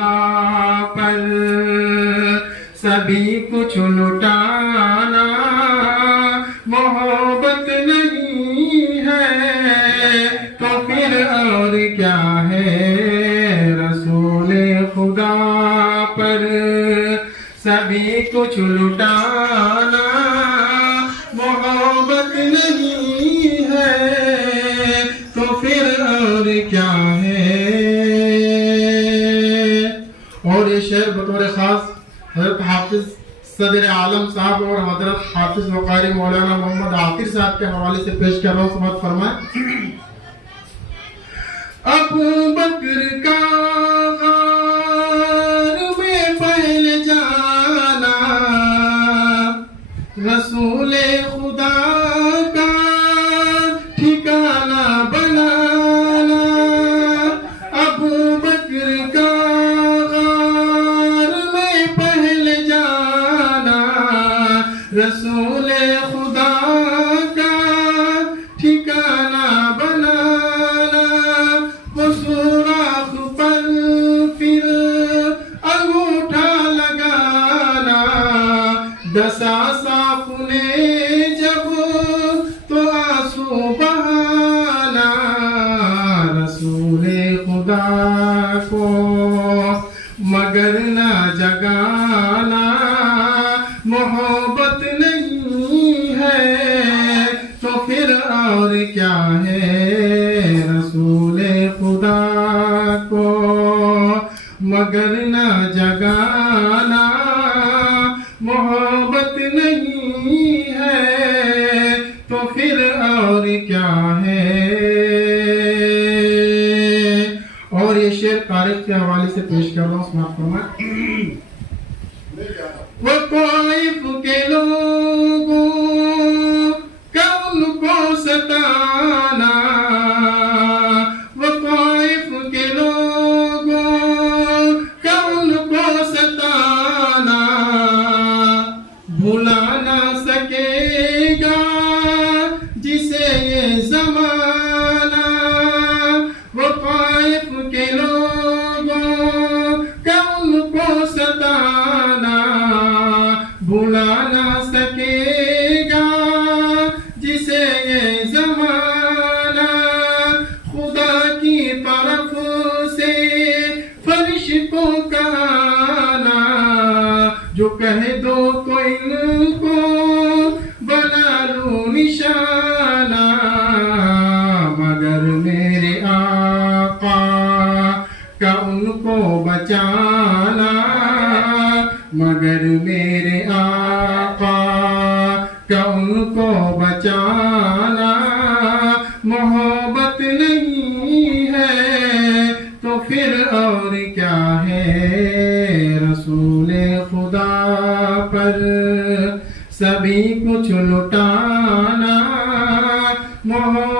خدا پر سبھی کچھ لٹانا محبت نہیں ہے تو پھر اور کیا ہے؟ رسول خدا پر سبھی کچھ لٹانا محبت نہیں ہے تو پھر اور کیا ہے؟ اور یہ شعر بطور خاص حضرت حافظ صدر عالم صاحب اور حضرت حافظ وقاری مولانا محمد عاقر صاحب کے حوالے سے پیش کر رہا ہوں، سماعت فرمائیں۔ ابو بکر کا غار میں پہلے جانا، رسول خدا کا ٹھکانہ بنانا، ابو بکر کا غار میں پہلے جانا، رسول خدا کا ٹھکانہ بنانا، وہ سوراخ پر پھر انگوٹھا لگانا، دسا صاف نے جب تو آنسو بہانا، رسول خدا کو مگر نہ جگانا محبت نہیں ہے تو پھر اور کیا ہے؟ رسول خدا کو مگر نہ جگانا محبت نہیں ہے تو پھر اور کیا ہے؟ اور یہ شعر تاریخ کے حوالے سے پیش کر رہا ہوں، سماعت فرمائیں۔ وہ طائف کے لوگوں کا ان کو ستانا، وہ طائف کے لوگوں کا ان کو ستانا، بھلا نہ سکے گا جسے یہ زمانہ، وہ طائف کے لوگوں کا ان کو ستانا، بھلا نہ سکے گا جسے یہ زمانہ، خدا کی طرف سے فرشتوں کا آنا، جو کہہ دو تو ان کو بنا لوں نشانہ، مگر میرے آقا کا ان کو بچانا، مگر میرے آقا کا ان کو بچانا محبت نہیں ہے تو پھر اور کیا ہے؟ رسول خدا پر سبھی کچھ لٹانا محبت